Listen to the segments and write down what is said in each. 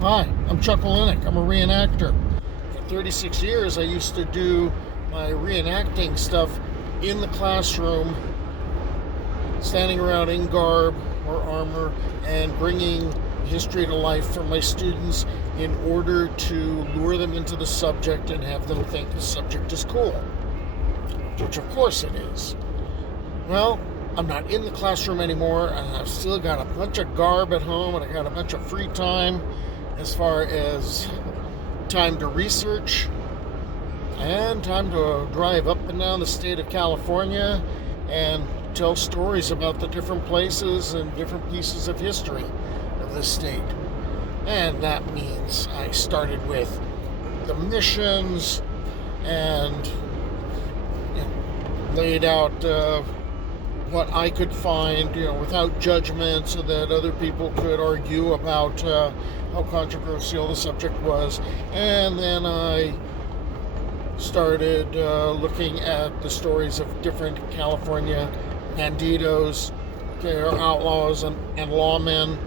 Hi, I'm Chuck Olenek. I'm a reenactor. For 36 years, I used to do my reenacting stuff in the classroom, standing around in garb or armor and bringing history to life for my students in order to lure them into the subject and have them think the subject is cool, which of course it is. Well, I'm not in the classroom anymore, and I've still got a bunch of garb at home, and I got a bunch of free time as far as time to research and time to drive up and down the state of California and tell stories about the different places and different pieces of history of the state. And that means I started with the missions and laid out what I could find, without judgment, so that other people could argue about how controversial the subject was. And then I started looking at the stories of different California banditos, outlaws and lawmen,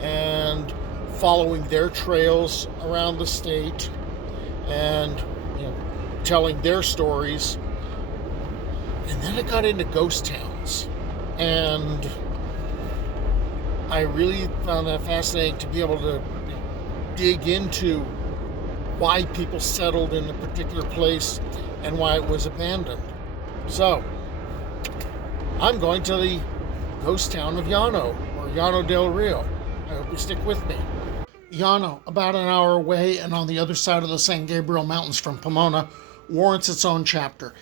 and following their trails around the state and telling their stories. And then I got into ghost towns, and I really found that fascinating to be able to dig into why people settled in a particular place and why it was abandoned. So, I'm going to the ghost town of Llano, or Llano del Rio. I hope you stick with me. Llano, about an hour away and on the other side of the San Gabriel Mountains from Pomona, warrants its own chapter.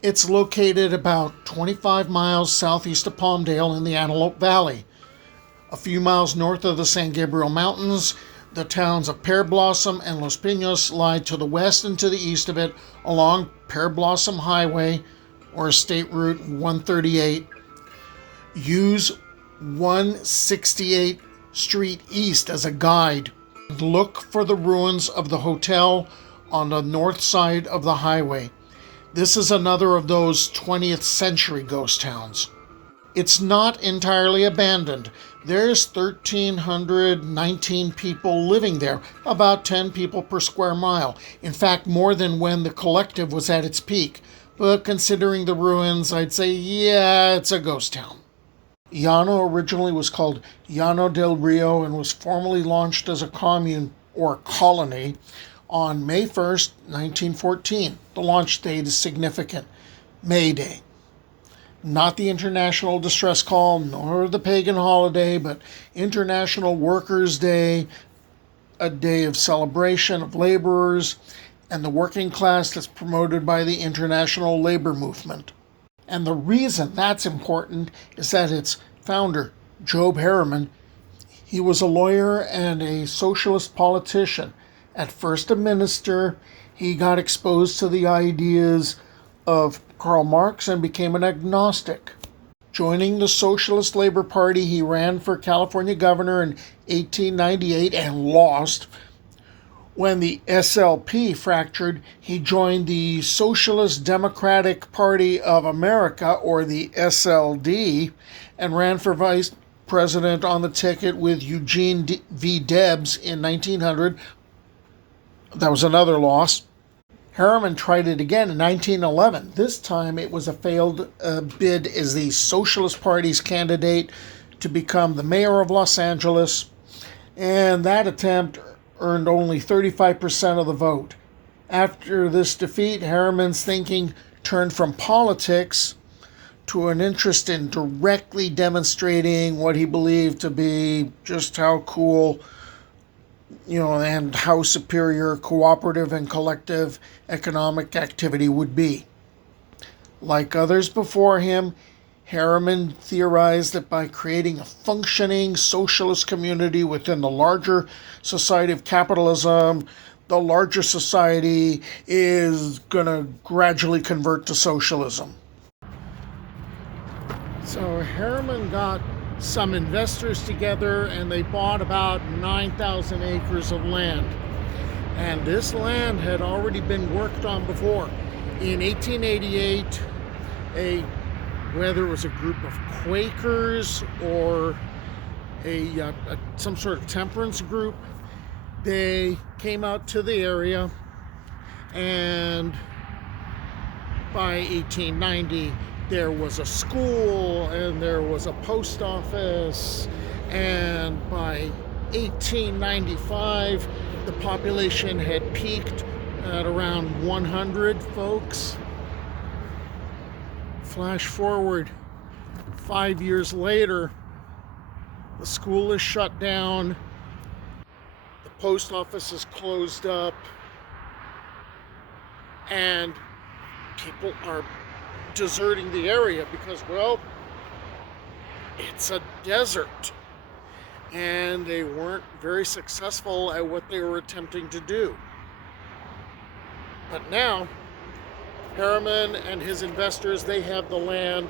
It's located about 25 miles southeast of Palmdale in the Antelope Valley. A few miles north of the San Gabriel Mountains, the towns of Pear Blossom and Los Pinos lie to the west and to the east of it along Pear Blossom Highway, or State Route 138. Use 168th Street East as a guide. Look for the ruins of the hotel on the north side of the highway. This is another of those 20th century ghost towns. It's not entirely abandoned. There's 1,319 people living there, about 10 people per square mile. In fact, more than when the Cooperative was at its peak. But considering the ruins, I'd say, yeah, it's a ghost town. Llano originally was called Llano del Rio and was formally launched as a commune, or colony, on May 1st, 1914. The launch date is significant. May Day. Not the International Distress Call, nor the pagan holiday, but International Workers' Day, a day of celebration of laborers and the working class that's promoted by the international labor movement. And the reason that's important is that its founder, Job Harriman, he was a lawyer and a socialist politician. At first a minister, he got exposed to the ideas of Karl Marx and became an agnostic. Joining the Socialist Labor Party, he ran for California governor in 1898 and lost. When the SLP fractured, he joined the Socialist Democratic Party of America, or the SLD, and ran for vice president on the ticket with Eugene V. Debs in 1900. That was another loss. Harriman tried it again in 1911. This time it was a failed bid as the Socialist Party's candidate to become the mayor of Los Angeles, and that attempt earned only 35% of the vote. After this defeat, Harriman's thinking turned from politics to an interest in directly demonstrating what he believed to be just how cool, and how superior cooperative and collective economic activity would be. Like others before him, Harriman theorized that by creating a functioning socialist community within the larger society of capitalism, the larger society is going to gradually convert to socialism. So Harriman got some investors together and they bought about 9,000 acres of land. And this land had already been worked on before. In 1888, whether it was a group of Quakers or some sort of temperance group, They came out to the area, and by 1890 there was a school and there was a post office, and by 1895 the population had peaked at around 100 folks. Flash forward 5 years later, the school is shut down, the post office is closed up, and people are deserting the area because, well, it's a desert. And they weren't very successful at what they were attempting to do. But now, Harriman and his investors, they have the land,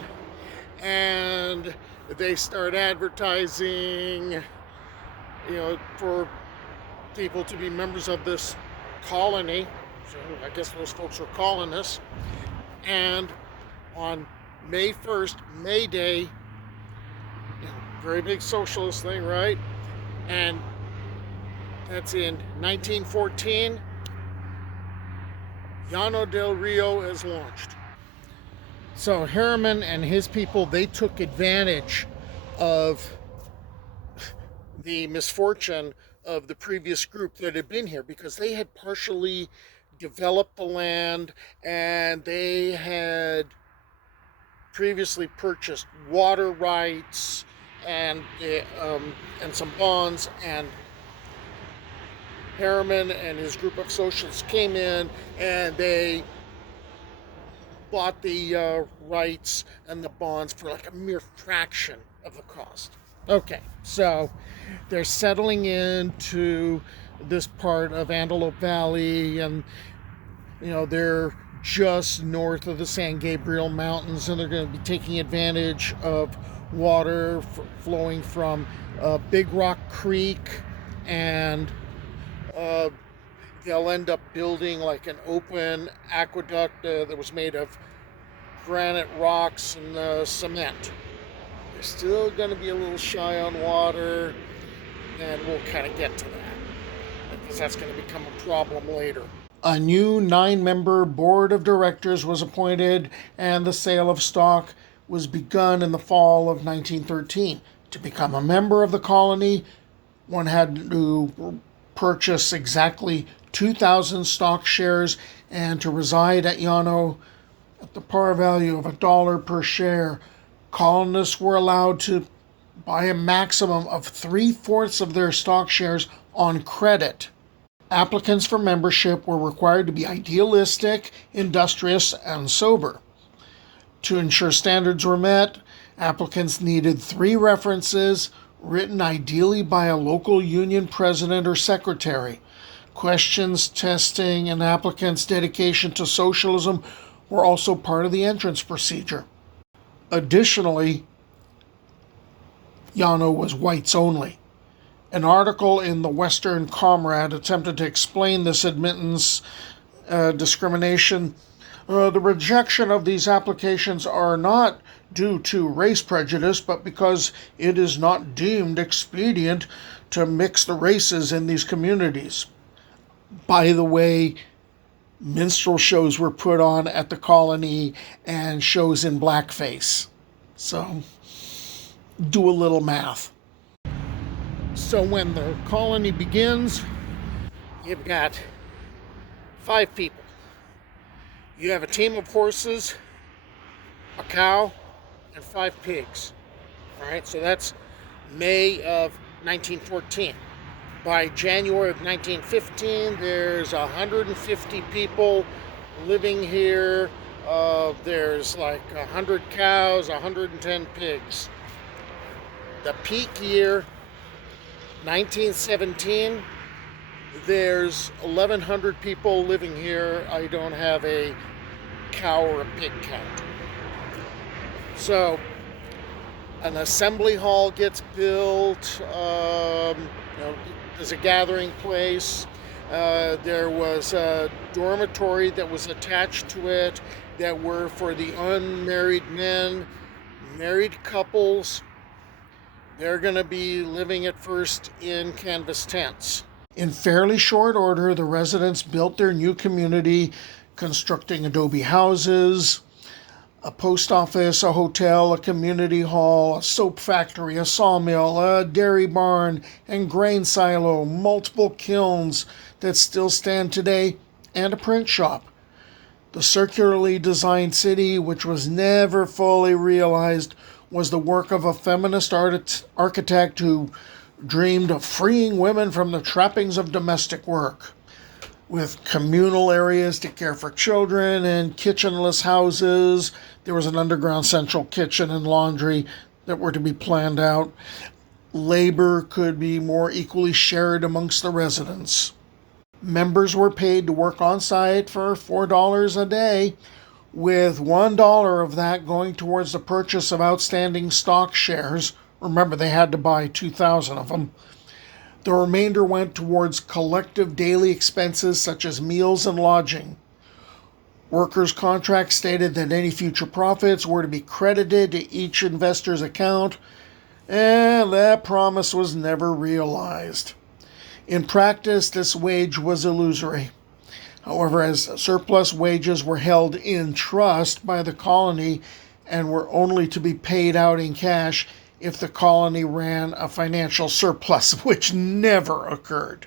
and they start advertising, for people to be members of this colony. So I guess those folks were colonists. And on May 1st, May Day, very big socialist thing, right? And that's in 1914, Llano del Rio is launched. So Harriman and his people, they took advantage of the misfortune of the previous group that had been here, because they had partially developed the land, and they had previously purchased water rights and some bonds, and Harriman and his group of socialists came in and they bought the rights and the bonds for like a mere fraction of the cost. Okay, so they're settling into this part of Antelope Valley, and they're just north of the San Gabriel Mountains, and they're going to be taking advantage of water flowing from Big Rock Creek, and they'll end up building like an open aqueduct that was made of granite rocks and cement. They're still going to be a little shy on water, and we'll kind of get to that because that's going to become a problem later. A new 9-member board of directors was appointed, and the sale of stock was begun in the fall of 1913. To become a member of the colony, one had to purchase exactly 2,000 stock shares, and to reside at Llano at the par value of $1 per share. Colonists were allowed to buy a maximum of 3/4 of their stock shares on credit. Applicants for membership were required to be idealistic, industrious, and sober. To ensure standards were met, applicants needed 3 references, written ideally by a local union president or secretary. Questions, testing, and applicants' dedication to socialism were also part of the entrance procedure. Additionally, Llano was whites only. An article in the Western Comrade attempted to explain this admittance discrimination. The rejection of these applications are not due to race prejudice, but because it is not deemed expedient to mix the races in these communities. By the way, minstrel shows were put on at the colony, and shows in blackface. So, do a little math. So when the colony begins, you've got 5 people. You have a team of horses, a cow, and 5 pigs. All right, so that's May of 1914. By January of 1915, there's 150 people living here. There's like 100 cows, 110 pigs. The peak year, 1917, there's 1,100 people living here. I don't have a cow or a pig count. So an assembly hall gets built. There's a gathering place. There was a dormitory that was attached to it that were for the unmarried men. Married couples, they're going to be living at first in canvas tents. In fairly short order, the residents built their new community, constructing adobe houses, a post office, a hotel, a community hall, a soap factory, a sawmill, a dairy barn, and grain silo, multiple kilns that still stand today, and a print shop. The circularly designed city, which was never fully realized, was the work of a feminist architect who dreamed of freeing women from the trappings of domestic work. With communal areas to care for children and kitchenless houses, there was an underground central kitchen and laundry that were to be planned out. Labor could be more equally shared amongst the residents. Members were paid to work on site for $4 a day, with $1 of that going towards the purchase of outstanding stock shares. Remember, they had to buy 2,000 of them. The remainder went towards collective daily expenses such as meals and lodging. Workers' contracts stated that any future profits were to be credited to each investor's account, and that promise was never realized. In practice, this wage was illusory. However, as surplus wages were held in trust by the colony and were only to be paid out in cash if the colony ran a financial surplus, which never occurred.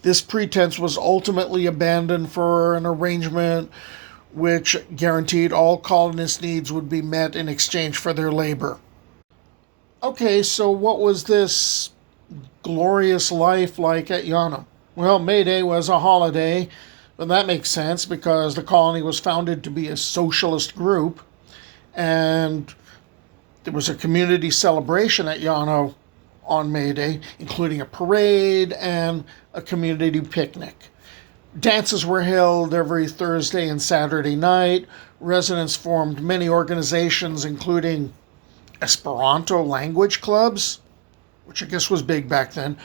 This pretense was ultimately abandoned for an arrangement which guaranteed all colonists' needs would be met in exchange for their labor. Okay, so what was this glorious life like at Llano? Well, May Day was a holiday, but that makes sense because the colony was founded to be a socialist group, and there was a community celebration at Llano on May Day, including a parade and a community picnic. Dances were held every Thursday and Saturday night. Residents formed many organizations, including Esperanto language clubs, which I guess was big back then,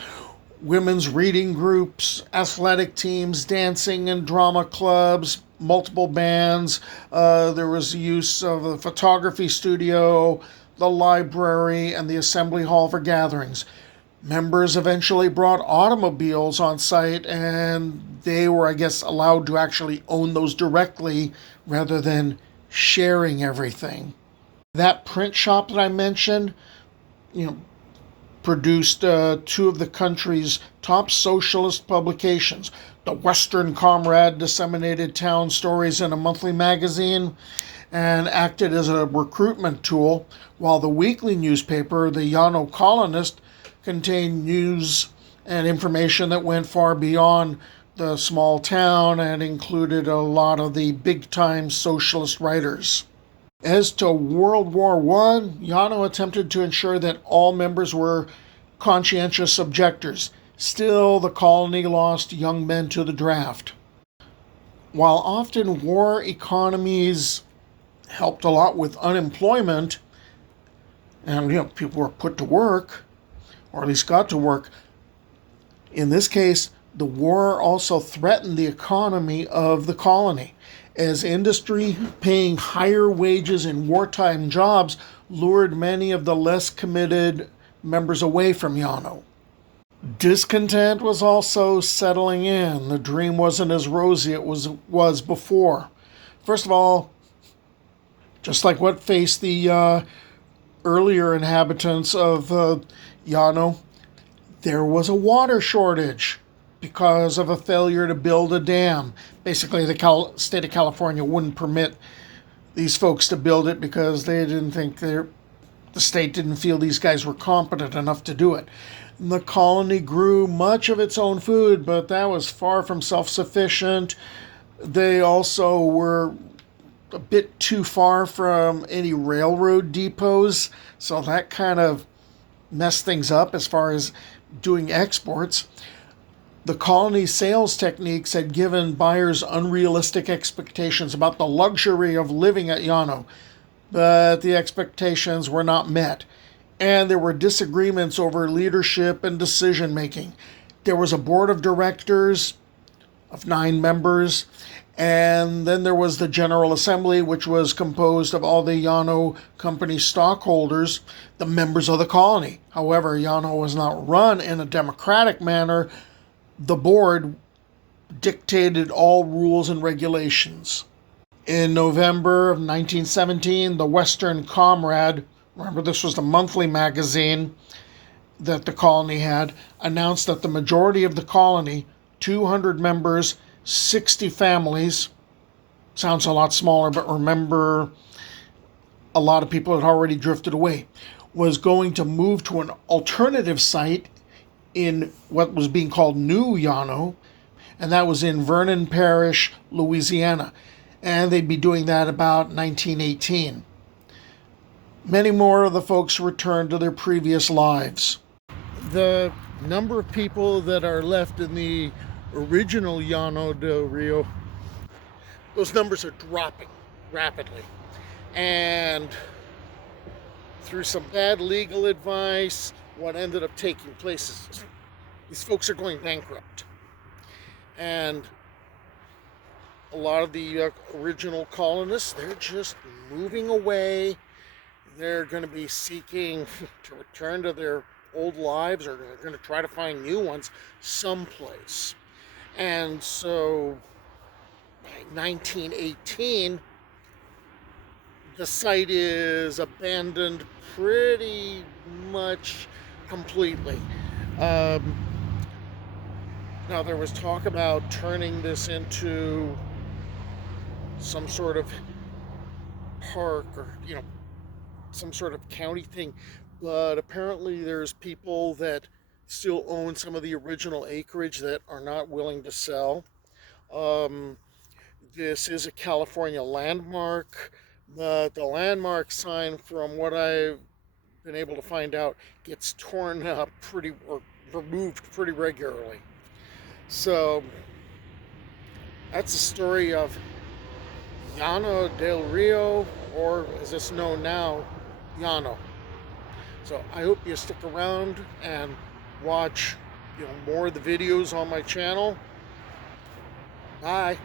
women's reading groups, athletic teams, dancing and drama clubs, multiple bands. There was the use of a photography studio, the library, and the assembly hall for gatherings. Members eventually brought automobiles on site, and they were, I guess, allowed to actually own those directly rather than sharing everything. That print shop that I mentioned, produced two of the country's top socialist publications. The Western Comrade disseminated town stories in a monthly magazine and acted as a recruitment tool, while the weekly newspaper, the Llano Colonist, contained news and information that went far beyond the small town and included a lot of the big-time socialist writers. As to World War I, Llano attempted to ensure that all members were conscientious objectors. Still, the colony lost young men to the draft. While often war economies helped a lot with unemployment, and people were put to work, or at least got to work, in this case, the war also threatened the economy of the colony, as industry paying higher wages in wartime jobs lured many of the less committed members away from Llano. Discontent was also settling in. The dream wasn't as rosy as it was before. First of all, just like what faced the earlier inhabitants of Llano, there was a water shortage because of a failure to build a dam. Basically, the state of California wouldn't permit these folks to build it because they didn't think the state didn't feel these guys were competent enough to do it. And the colony grew much of its own food, but that was far from self-sufficient. They also were a bit too far from any railroad depots, so that kind of messed things up as far as doing exports. The colony's sales techniques had given buyers unrealistic expectations about the luxury of living at Llano, but the expectations were not met, and there were disagreements over leadership and decision making. There was a board of directors of 9 members, and then there was the General Assembly, which was composed of all the Llano Company stockholders, the members of the colony. However, Llano was not run in a democratic manner, The board dictated all rules and regulations. In November of 1917, the Western Comrade, remember this was the monthly magazine that the colony had, announced that the majority of the colony, 200 members, 60 families, sounds a lot smaller, but remember a lot of people had already drifted away, was going to move to an alternative site in what was being called New Llano, and that was in Vernon Parish, Louisiana. And they'd be doing that about 1918. Many more of the folks returned to their previous lives. The number of people that are left in the original Llano del Rio, those numbers are dropping rapidly. And through some bad legal advice, what ended up taking place is these folks are going bankrupt. And a lot of the original colonists, they're just moving away. They're going to be seeking to return to their old lives, or they're going to try to find new ones someplace. And so by 1918, the site is abandoned pretty much completely. Now, there was talk about turning this into some sort of park, or some sort of county thing, but apparently there's people that still own some of the original acreage that are not willing to sell. This is a California landmark, but the landmark sign, from what I've been able to find out, gets torn up or removed pretty regularly. So that's the story of Llano del Rio, or as it's known now, Llano. So I hope you stick around and watch more of the videos on my channel. Bye.